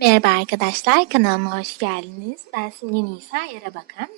Merhaba arkadaşlar, kanalıma hoş geldiniz. Ben Simge Nisa Yarabakan.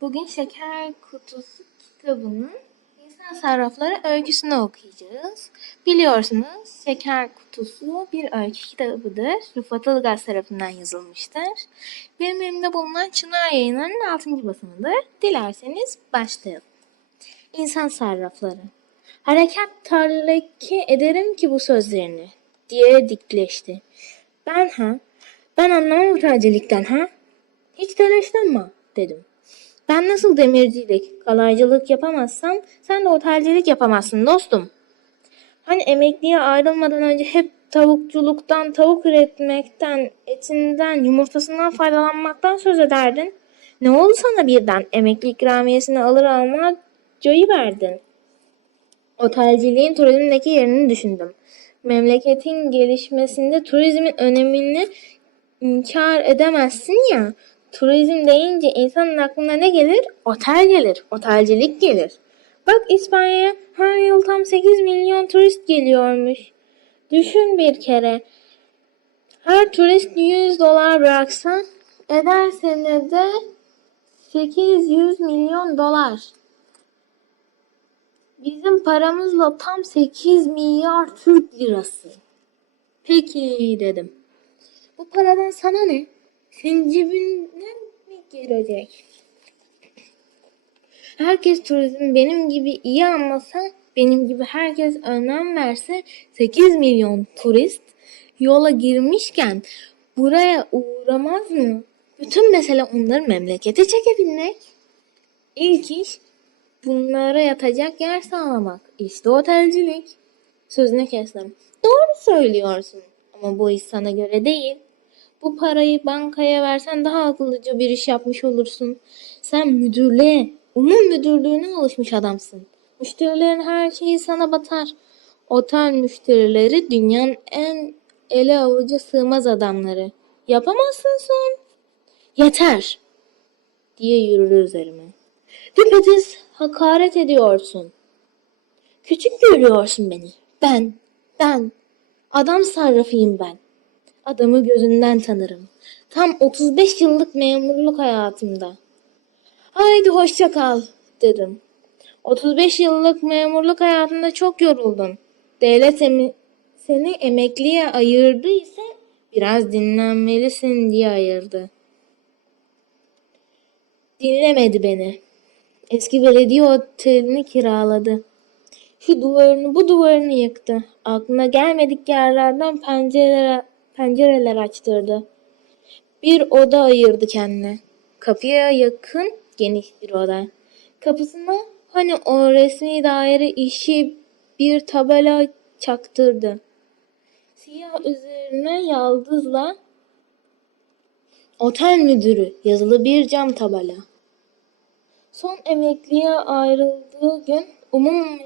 Bugün Şeker Kutusu kitabının insan sarrafları öyküsünü okuyacağız. Biliyorsunuz Şeker Kutusu bir öykü kitabıdır. Rıfat Ilgaz tarafından yazılmıştır. Benim elimde bulunan Çınar yayınlarının 6. basımıdır. Dilerseniz başlayalım. İnsan sarrafları. Harekat tarlaki ederim ki bu sözlerini diye dikleşti. Ben ha? Ben anlamam otelcilikten ha? Hiç telaşlanma dedim. Ben nasıl demircilik, kalaycılık yapamazsam sen de otelcilik yapamazsın dostum. Hani emekliye ayrılmadan önce hep tavukçuluktan, tavuk üretmekten, etinden, yumurtasından faydalanmaktan söz ederdin. Ne oldu sana birden emekli ikramiyesini alır almaz coyu verdin. Otelciliğin turizmdeki yerini düşündüm. Memleketin gelişmesinde turizmin önemini inkar edemezsin ya. Turizm deyince insanın aklına ne gelir? Otel gelir, otelcilik gelir. Bak İspanya'ya her yıl tam 8 milyon turist geliyormuş. Düşün bir kere. Her turist 100 dolar bıraksa eder senede 800 milyon dolar. Bizim paramızla tam 8 milyar Türk lirası. Peki dedim. Bu paradan sana ne? Senin cebinden mi gelecek? Herkes turizm benim gibi iyi anlasa, benim gibi herkes önem verse 8 milyon turist yola girmişken buraya uğramaz mı? Bütün mesele onların memlekete çekebilmek. İlk iş bunlara yatacak yer sağlamak. İşte otelcilik. Sözüne kestim. Doğru söylüyorsun. Ama bu iş sana göre değil. Bu parayı bankaya versen daha akıllıca bir iş yapmış olursun. Sen müdürlüğe, umum müdürlüğüne alışmış adamsın. Müşterilerin her şeyi sana batar. Otel müşterileri dünyanın en ele avuca sığmaz adamları. Yapamazsın sen. Yeter diye yürüdü üzerime. Düpedüz hakaret ediyorsun. Küçük görüyorsun beni. Ben, ben. Adam sarrafıyım ben. Adamı gözünden tanırım. Tam 35 yıllık memurluk hayatımda. Haydi hoşça kal dedim. 35 yıllık memurluk hayatında çok yoruldun. Devlet emi- seni emekliye ayırdı ise biraz dinlenmelisin diye ayırdı. Dinlemedi beni. Eski belediye otelini kiraladı. Şu duvarını bu duvarını yıktı. Aklına gelmedik yerlerden pencere, pencereler açtırdı. Bir oda ayırdı kendine. Kapıya yakın geniş bir oda. Kapısına hani o resmi daire işi bir tabela çaktırdı. Siyah üzerine yaldızla otel müdürü yazılı bir cam tabela. Son emekliye ayrıldığı gün umum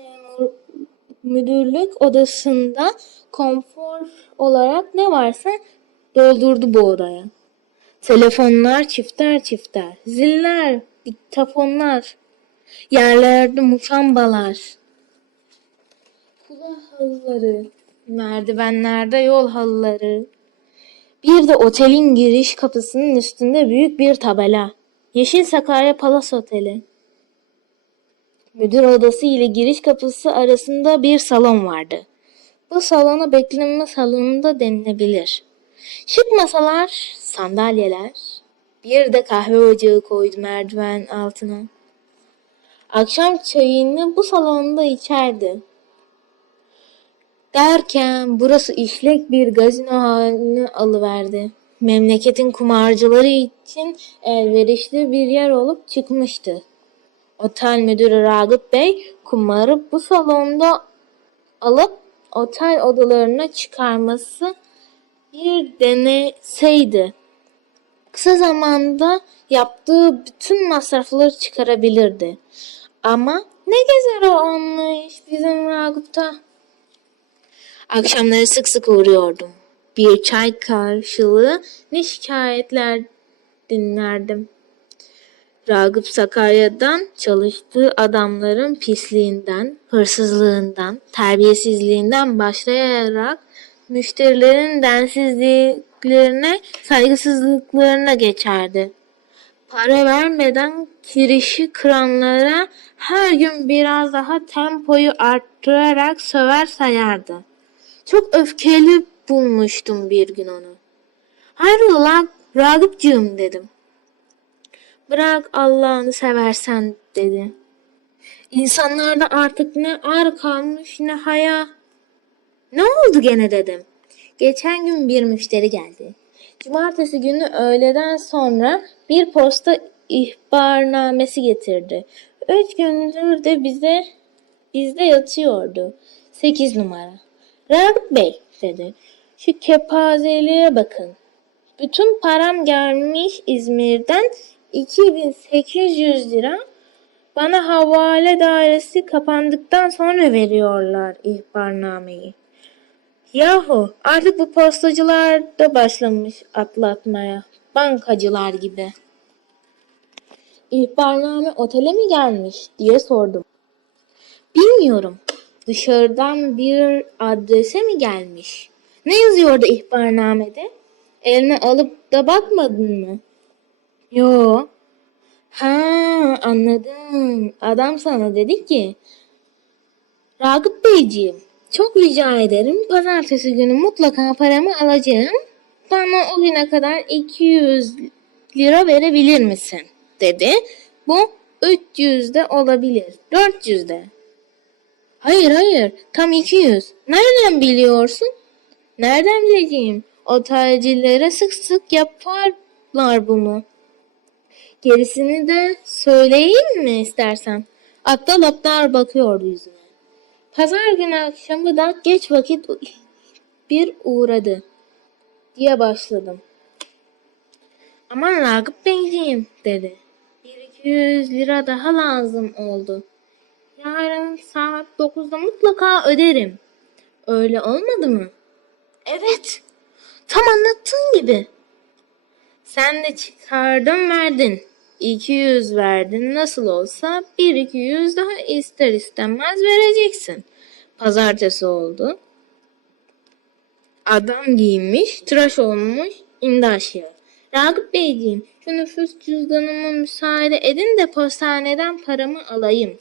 müdürlük odasında konfor olarak ne varsa doldurdu bu odaya. Telefonlar çifter çifter, ziller, diktafonlar, yerlerde muşambalar, kula halıları, merdivenlerde yol halıları. Bir de otelin giriş kapısının üstünde büyük bir tabela. Yeşil Sakarya Palas Oteli. Müdür odası ile giriş kapısı arasında bir salon vardı. Bu salona bekleme salonu da denilebilir. Şık masalar, sandalyeler, bir de kahve ocağı koydu merdiven altına. Akşam çayını bu salonda içerdi. Derken burası işlek bir gazino haline alıverdi. Memleketin kumarcıları için elverişli bir yer olup çıkmıştı. Otel müdürü Ragıp Bey kumarı bu salonda alıp otel odalarına çıkarması bir deneseydi. Kısa zamanda yaptığı bütün masrafları çıkarabilirdi. Ama ne gezer o anlayış bizim Ragıp'ta. Akşamları sık sık uğruyordum. Bir çay karşılığı ne şikayetler dinlerdim. Ragıp Sakarya'dan çalıştığı adamların pisliğinden, hırsızlığından, terbiyesizliğinden başlayarak müşterilerin densizliklerine, saygısızlıklarına geçerdi. Para vermeden kirişi kıranlara her gün biraz daha tempoyu arttırarak söver sayardı. Çok öfkeli bulmuştum bir gün onu. Hayrola Ragıpcığım dedim. Bırak Allah'ını seversen dedi. İnsanlarda artık ne ar kalmış ne haya. Ne oldu gene dedim. Geçen gün bir müşteri geldi. Cumartesi günü öğleden sonra bir posta ihbarnamesi getirdi. Üç gündür de bize bizde yatıyordu. Sekiz numara. Ragıp Bey dedi. Şu kepazeliğe bakın. Bütün param gelmiş İzmir'den 2800 lira. Bana havale dairesi kapandıktan sonra veriyorlar ihbarnameyi. Yahu artık bu postacılar da başlamış atlatmaya. Bankacılar gibi. İhbarname otele mi gelmiş diye sordum. Bilmiyorum. Dışarıdan bir adrese mi gelmiş? Ne yazıyordu ihbarnamede? Eline alıp da bakmadın mı? Yo. Ha anladım. Adam sana dedi ki Ragıp Beyciğim çok rica ederim pazartesi günü mutlaka paramı alacağım. Bana o güne kadar 200 lira verebilir misin? dedi. Bu 300 de olabilir. 400 de. Hayır hayır tam 200. Nereden biliyorsun? Nereden bileceğim? Otelcilere sık sık yaparlar bunu. Gerisini de söyleyeyim mi istersen? Aptal aptal bakıyordu yüzüme. Pazar günü akşamı da geç vakit bir uğradı diye başladım. Aman Ragıp Beyciğim dedi. Bir iki yüz lira daha lazım oldu. Yarın saat 9'da mutlaka öderim. Öyle olmadı mı? Evet. Tam anlattığın gibi. Sen de çıkardın verdin. 200 verdin nasıl olsa 1-200 daha ister istemez vereceksin. Pazartesi oldu. Adam giyinmiş, tıraş olmuş, indi aşağı. Ragıp Beyciğim, şu nüfus cüzdanımı müsaade edin de postaneden paramı alayım.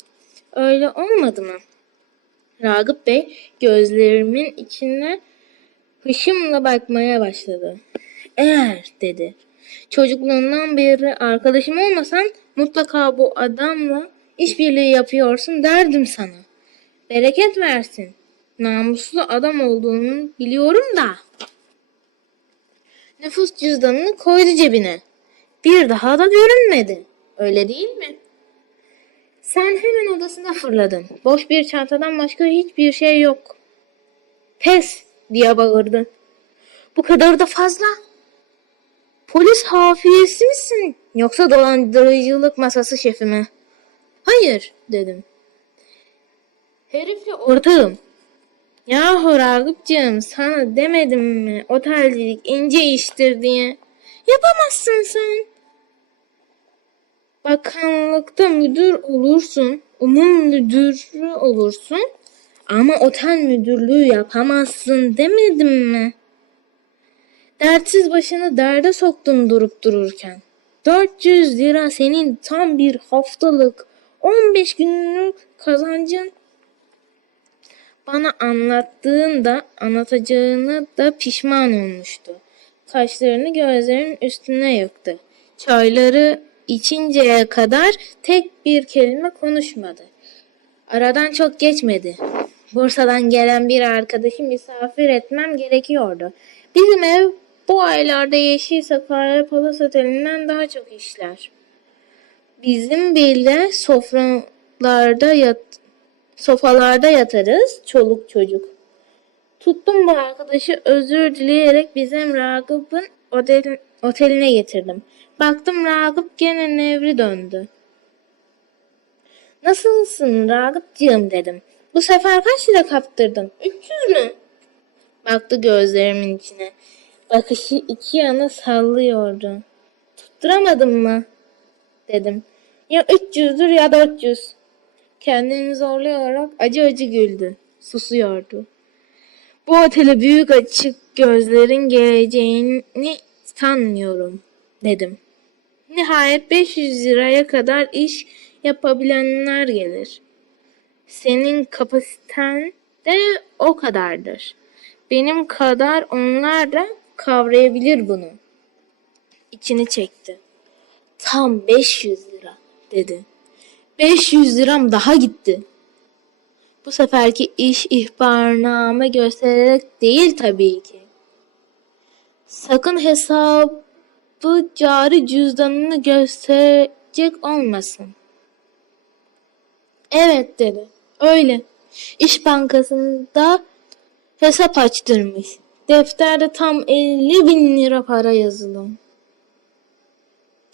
Öyle olmadı mı? Ragıp Bey gözlerimin içine hışımla bakmaya başladı. Eğer dedi. Çocukluğundan beri arkadaşım olmasan mutlaka bu adamla işbirliği yapıyorsun derdim sana. Bereket versin. Namuslu adam olduğunu biliyorum da. Nüfus cüzdanını koydu cebine. Bir daha da görünmedi. Öyle değil mi? Sen hemen odasına fırladın. Boş bir çantadan başka hiçbir şey yok. Pes diye bağırdı. Bu kadar da fazla. Polis hafiyesi misin? Yoksa dolandırıcılık masası şefi mi? Hayır dedim. Herifle ortağım. Yahu Ragıpcığım sana demedim mi otelcilik ince iştir diye. Yapamazsın sen. Bakanlıkta müdür olursun, umum müdürü olursun ama otel müdürlüğü yapamazsın demedim mi? Dertsiz başını derde soktun durup dururken. 400 lira senin tam bir haftalık, 15 günlük kazancın. Bana anlattığında anlatacağına da pişman olmuştu. Kaşlarını gözlerinin üstüne yıktı. Çayları içinceye kadar tek bir kelime konuşmadı. Aradan çok geçmedi. Bursa'dan gelen bir arkadaşı misafir etmem gerekiyordu. Bizim ev bu aylarda Yeşil Sakarya Palas Oteli'nden daha çok işler. Bizim bile sofralarda yat, sofalarda yatarız çoluk çocuk. Tuttum bu arkadaşı özür dileyerek bizim Ragıp'ın otel, oteline getirdim. Baktım Ragıp gene nevri döndü. Nasılsın Ragıpcığım dedim. Bu sefer kaç lira kaptırdın? 300 mü? Baktı gözlerimin içine. Bakışı iki yana sallıyordu. Tutturamadın mı? Dedim. Ya 300'dür ya 400. Kendini zorlayarak acı acı güldü. Susuyordu. Bu otele büyük açık gözlerin geleceğini sanmıyorum dedim. Nihayet 500 liraya kadar iş yapabilenler gelir. Senin kapasiten de o kadardır. Benim kadar onlar da kavrayabilir bunu. İçini çekti. Tam 500 lira dedi. 500 liram daha gitti. Bu seferki iş ihbarname göstererek değil tabii ki. Sakın hesabı cari cüzdanını gösterecek olmasın. Evet dedi. Öyle. İş Bankası'nda hesap açtırmış. Defterde tam 50 bin lira para yazılı.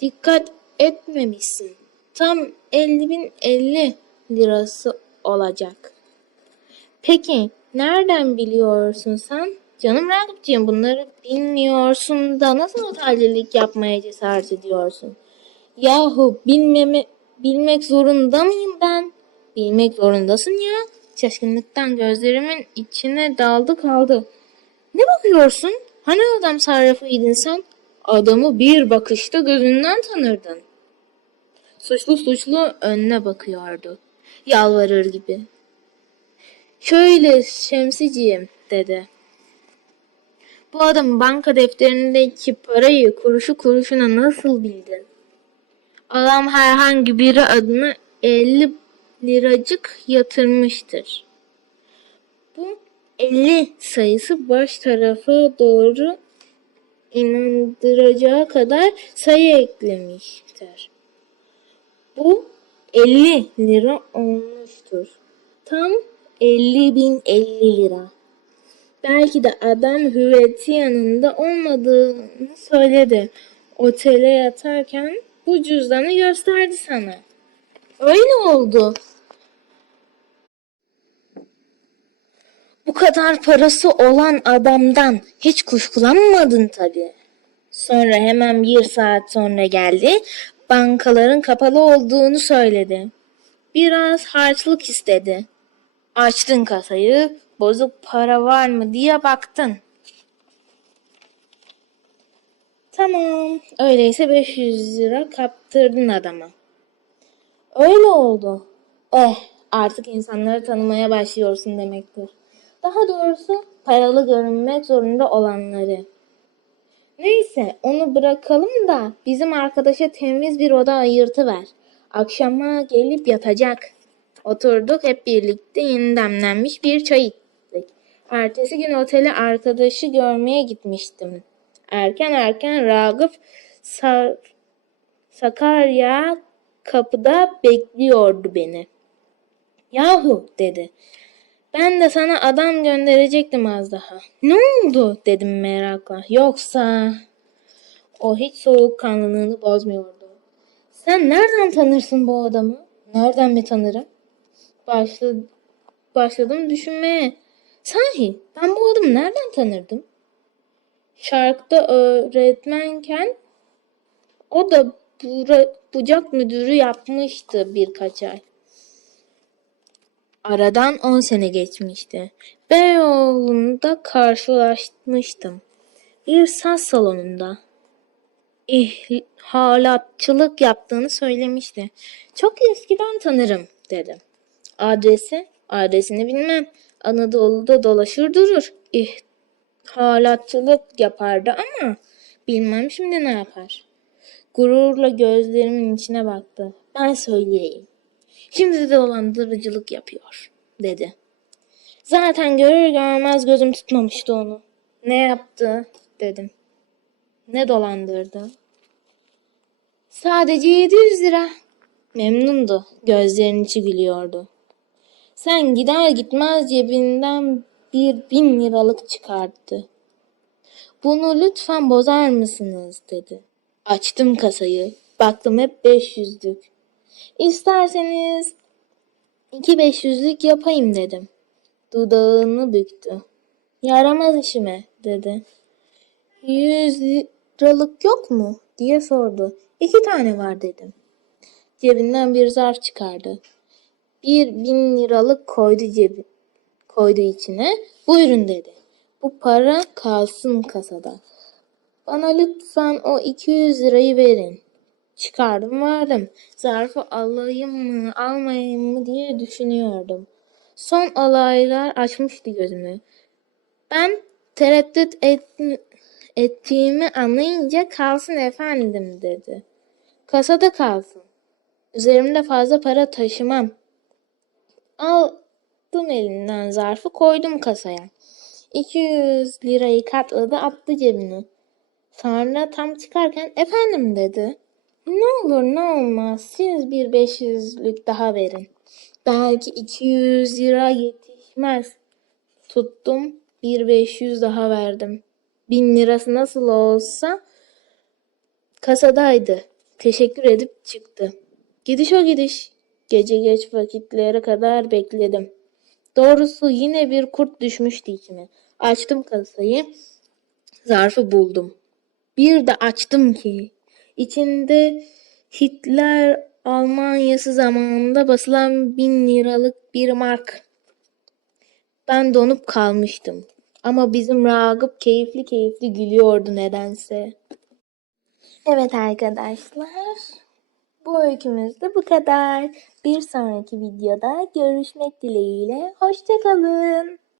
Dikkat etmemişsin. Tam 50 bin 50 lirası olacak. Peki nereden biliyorsun sen? Canım Ragıpcığım bunları bilmiyorsun da nasıl otelcilik yapmaya cesaret ediyorsun? Yahu bilmeme, bilmek zorunda mıyım ben? Bilmek zorundasın ya. Şaşkınlıktan gözlerimin içine daldı kaldı. Ne bakıyorsun? Hani adam sarrafıydın sen? Adamı bir bakışta gözünden tanırdın. Suçlu suçlu önüne bakıyordu. Yalvarır gibi. Şöyle Şemsiciğim dedi. Bu adam banka defterindeki parayı kuruşu kuruşuna nasıl bildin? Adam herhangi biri adına 50 liracık yatırmıştır. Bu 50 sayısı baş tarafa doğru inandıracağı kadar sayı eklemiştir. Bu 50 lira olmuştur. Tam 50 bin 50 lira. Belki de adam hüviyeti yanında olmadığını söyledi. Otele yatarken bu cüzdanı gösterdi sana. Öyle oldu. Bu kadar parası olan adamdan hiç kuşkulanmadın tabii. Sonra hemen bir saat sonra geldi. Bankaların kapalı olduğunu söyledi. Biraz harçlık istedi. Açtın kasayı, bozuk para var mı diye baktın. Tamam, öyleyse 500 lira kaptırdın adama. Öyle oldu. Eh, artık insanları tanımaya başlıyorsun demektir. Daha doğrusu paralı görünmek zorunda olanları. Neyse onu bırakalım da bizim arkadaşa temiz bir oda ayırtıver. Akşama gelip yatacak. Oturduk hep birlikte yeni demlenmiş bir çay içtik. Ertesi gün otele arkadaşı görmeye gitmiştim. Erken erken Ragıp Sar Sakarya kapıda bekliyordu beni. Yahu dedi. Ben de sana adam gönderecektim az daha. Ne oldu dedim merakla. Yoksa o hiç soğukkanlılığını bozmuyordu. Sen nereden tanırsın bu adamı? Nereden mi tanırım? Başladı, başladım düşünmeye. Sahi ben bu adamı nereden tanırdım? Şarkıda öğretmenken o da bura, bucak müdürü yapmıştı birkaç ay. Aradan 10 sene geçmişti. Beyoğlu'nda karşılaşmıştım. Bir saz salonunda. İhalatçılık yaptığını söylemişti. Çok eskiden tanırım dedim. Adresi? Adresini bilmem. Anadolu'da dolaşır durur. İhalatçılık yapardı ama bilmem şimdi ne yapar. Gururla gözlerimin içine baktı. Ben söyleyeyim. Şimdi de dolandırıcılık yapıyor, dedi. Zaten görür görmez gözüm tutmamıştı onu. Ne yaptı, dedim. Ne dolandırdı? Sadece 700 lira. Memnundu, gözlerinin içi gülüyordu. Sen gider gitmez cebinden bir bin liralık çıkarttı. Bunu lütfen bozar mısınız, dedi. Açtım kasayı, baktım hep 500'lük. İsterseniz iki 500'lük yapayım dedim. Dudağını büktü. Yaramaz işime dedi. Yüz liralık yok mu diye sordu. İki tane var dedim. Cebinden bir zarf çıkardı. Bir bin liralık koydu cebi, koydu içine. Buyurun dedi. Bu para kalsın kasada. Bana lütfen o 200 lirayı verin. Çıkardım verdim. Zarfı alayım mı almayayım mı diye düşünüyordum. Son olaylar açmıştı gözümü. Ben tereddüt et, ettiğimi anlayınca kalsın efendim dedi. Kasada kalsın. Üzerimde fazla para taşımam. Aldım elinden zarfı koydum kasaya. 200 lirayı katladı attı cebine. Sonra tam çıkarken efendim dedi. Ne olur ne olmaz siz bir 500'lük daha verin. Belki 200 lira yetişmez. Tuttum bir 500 daha verdim. 1000 lirası nasıl olsa kasadaydı. Teşekkür edip çıktı. Gidiş o gidiş. Gece geç vakitlere kadar bekledim. Doğrusu yine bir kurt düşmüştü içime. Açtım kasayı. Zarfı buldum. Bir de açtım ki içinde Hitler Almanyası zamanında basılan bin liralık bir mark. Ben donup kalmıştım. Ama bizim Ragıp keyifli keyifli gülüyordu nedense. Evet arkadaşlar. Bu öykümüz de bu kadar. Bir sonraki videoda görüşmek dileğiyle. Hoşçakalın.